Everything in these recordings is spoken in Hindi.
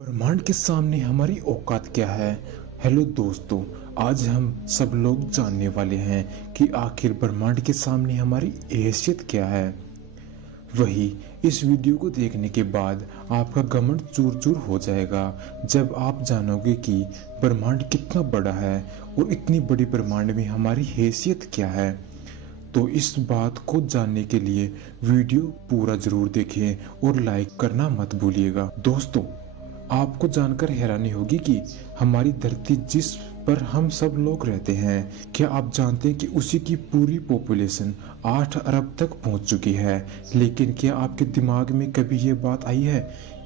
ब्रह्मांड के सामने हमारी औकात क्या है। हेलो दोस्तों, आज हम सब लोग जानने वाले हैं कि आखिर ब्रह्मांड के सामने हमारी हैसियत क्या है। वही इस वीडियो को देखने के बाद आपका घमंड चूर चूर हो जाएगा जब आप जानोगे कि ब्रह्मांड कितना बड़ा है और इतनी बड़ी ब्रह्मांड में हमारी हैसियत क्या है। तो इस बात को जानने के लिए वीडियो पूरा जरूर देखें और लाइक करना मत भूलिएगा। दोस्तों, आपको जानकर हैरानी होगी कि हमारी धरती जिस पर हम सब लोग रहते हैं, क्या आप जानते हैं कि उसी की पूरी पॉपुलेशन 8 अरब तक पहुंच चुकी है। लेकिन क्या आपके दिमाग में कभी ये बात आई है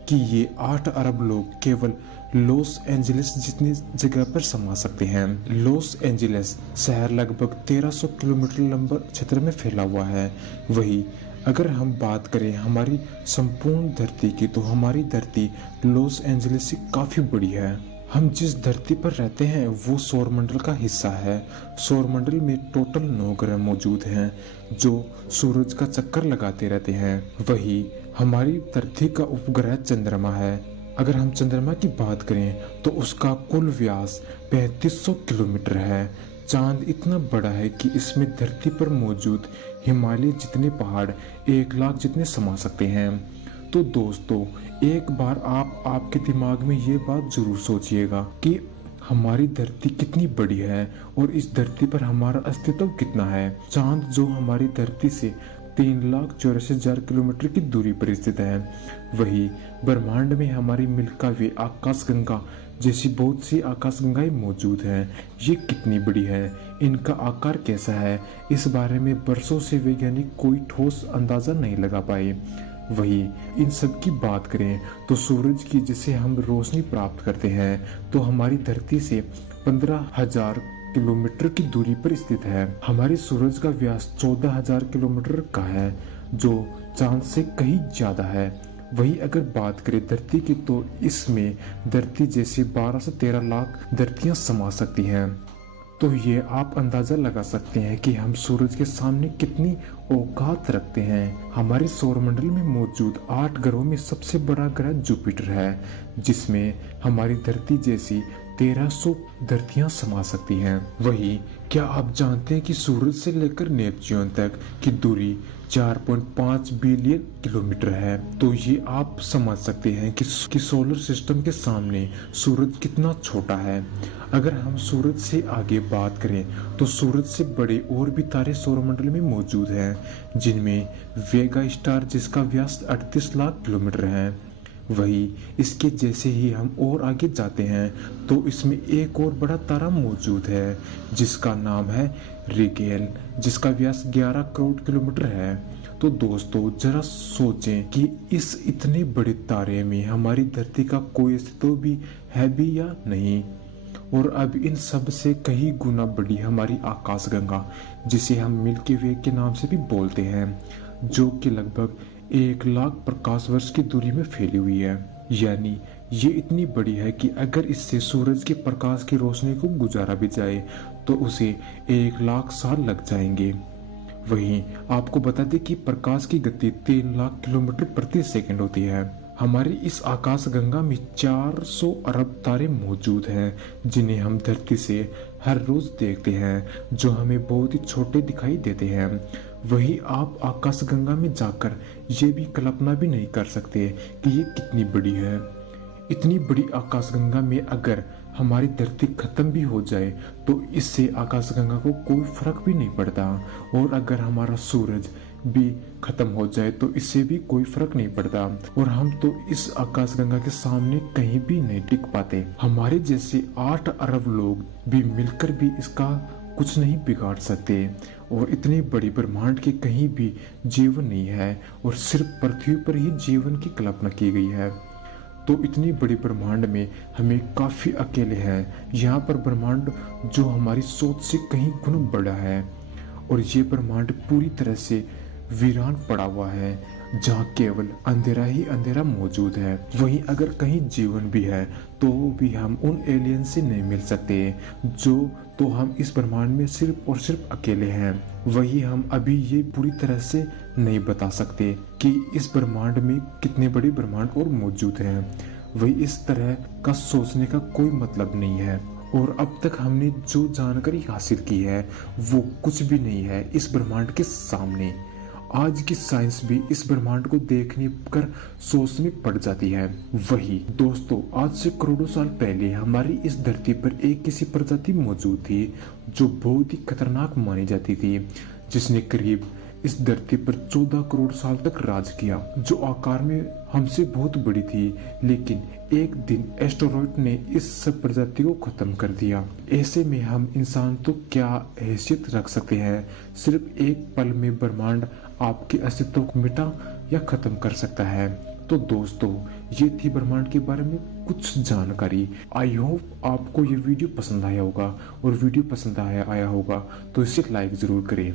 कि ये 8 अरब लोग केवल लॉस एंजलिस जितनी जगह पर समा सकते हैं। लॉस एंजलिस शहर लगभग 1300 किलोमीटर लंबा क्षेत्र में फैला हुआ है। वही अगर हम बात करें हमारी संपूर्ण धरती की, तो हमारी धरती लॉस एंजलिस से काफी बड़ी है। हम जिस धरती पर रहते हैं वो सौरमंडल का हिस्सा है। सौरमंडल में टोटल 9 ग्रह मौजूद हैं जो सूरज का चक्कर लगाते रहते हैं। वही हमारी धरती का उपग्रह चंद्रमा है। अगर हम चंद्रमा की बात करें तो उसका कुल व्यास 3500 किलोमीटर है। चांद इतना बड़ा है कि इसमें धरती पर मौजूद हिमालय जितने पहाड़ 1 लाख जितने समा सकते हैं। तो दोस्तों, एक बार आपके दिमाग में ये बात जरूर सोचिएगा कि हमारी धरती कितनी बड़ी है और इस धरती पर हमारा अस्तित्व कितना है। चांद जो हमारी धरती से 3,84,000 किलोमीटर की दूरी पर स्थित है। वही ब्रह्मांड में हमारी मिल्की वे आकाशगंगा जैसी बहुत सी आकाशगंगाएं मौजूद हैं। ये कितनी बड़ी है, इनका आकार कैसा है, इस बारे में बरसों से वैज्ञानिक कोई ठोस अंदाजा नहीं लगा पाए। वही इन सब की बात करें तो सूरज की जिसे हम रोशनी प्राप्त करते हैं, तो हमारी धरती से 15,000 किलोमीटर की दूरी पर स्थित है। हमारे सूरज का व्यास 14,000 किलोमीटर का है, जो चांद से कहीं ज्यादा है। वही अगर बात करें धरती की, तो इसमें धरती जैसे 12 से 13 लाख धरतियां समा सकती हैं। तो ये आप अंदाजा लगा सकते हैं कि हम सूरज के सामने कितनी औकात रखते हैं। हमारे सौरमंडल में मौजूद 8 ग्रहों में सबसे बड़ा ग्रह जुपिटर है, जिसमें हमारी धरती जैसी 1300 धरतियां समा सकती हैं। वही क्या आप जानते हैं कि सूरज से लेकर नेपच्यून तक की दूरी 4.5 बिलियन किलोमीटर है। तो ये आप समझ सकते हैं कि सोलर सिस्टम के सामने सूरज कितना छोटा है। अगर हम सूरज से आगे बात करें तो सूरज से बड़े और भी तारे सौरमंडल में मौजूद हैं, जिनमें वेगा स्टार जिसका व्यास 38 लाख किलोमीटर है। वही इसके जैसे ही हम और आगे जाते हैं तो इसमें एक और बड़ा तारा मौजूद है जिसका नाम है रिगेल, जिसका व्यास 11 करोड़ किलोमीटर है। तो दोस्तों, जरा सोचें कि इस इतने बड़े तारे में हमारी धरती का कोई अस्तित्व भी है भी या नहीं। और अब इन सब से कहीं गुना बड़ी हमारी आकाशगंगा, जिसे हम मिल्की वे के नाम से भी बोलते हैं, जो कि लगभग 1 लाख प्रकाश वर्ष की दूरी में फैली हुई है। यानी ये इतनी बड़ी है कि अगर इससे सूरज के प्रकाश की रोशनी को गुजारा भी जाए तो उसे 1 लाख साल लग जाएंगे। वहीं आपको बता दें कि प्रकाश की गति 3 लाख किलोमीटर प्रति सेकंड होती है। हमारी इस आकाश गंगा में 400 अरब तारे मौजूद हैं, जिन्हें हम धरती से हर रोज देखते हैं, जो हमें बहुत ही छोटे दिखाई देते हैं। वही आप आकाश गंगा में जाकर ये भी कल्पना भी नहीं कर सकते कि ये कितनी बड़ी है। इतनी बड़ी आकाशगंगा में अगर हमारी धरती खत्म भी हो जाए तो इससे आकाशगंगा को कोई फर्क भी नहीं पड़ता, और अगर हमारा सूरज भी खत्म हो जाए तो इससे भी कोई फर्क नहीं पड़ता, और हम तो इस आकाशगंगा के सामने कहीं भी नहीं टिक पाते। हमारे जैसे 8 अरब लोग भी मिलकर भी इसका कुछ नहीं बिगाड़ सकते। और इतनी बड़ी ब्रह्मांड के कहीं भी जीवन नहीं है और सिर्फ पृथ्वी पर ही जीवन की कल्पना की गई है। तो इतनी बड़ी ब्रह्मांड में हमें काफी अकेले हैं। यहाँ पर ब्रह्मांड जो हमारी सोच से कहीं गुना बड़ा है, और ये ब्रह्मांड पूरी तरह से वीरान पड़ा हुआ है, जहाँ केवल अंधेरा ही अंधेरा मौजूद है। वहीं अगर कहीं जीवन भी है तो भी हम उन एलियन से नहीं मिल सकते, जो तो हम इस ब्रह्मांड में सिर्फ और सिर्फ अकेले हैं। वही हम अभी ये पूरी तरह से नहीं बता सकते कि इस ब्रह्मांड में कितने बड़े ब्रह्मांड और मौजूद हैं। वही इस तरह का सोचने का कोई मतलब नहीं है। और अब तक हमने जो जानकारी हासिल की है वो कुछ भी नहीं है इस ब्रह्मांड के सामने। आज की साइंस भी इस ब्रह्मांड को देखने कर सोचने पड़ जाती है। वही दोस्तों, आज से करोड़ों साल पहले हमारी इस धरती पर एक किसी प्रजाति मौजूद थी जो बहुत ही खतरनाक मानी जाती थी, जिसने करीब इस धरती पर 14 करोड़ साल तक राज किया, जो आकार में हमसे बहुत बड़ी थी। लेकिन एक दिन एस्टेरॉयड ने इस सब प्रजाति को खत्म कर दिया। ऐसे में हम इंसान तो क्या हैसियत रख सकते हैं, सिर्फ एक पल में ब्रह्मांड आपके अस्तित्व को मिटा या खत्म कर सकता है। तो दोस्तों, ये थी ब्रह्मांड के बारे में कुछ जानकारी। आई होप आपको ये वीडियो पसंद आया होगा, और वीडियो पसंद आया होगा तो इसे लाइक जरूर करें।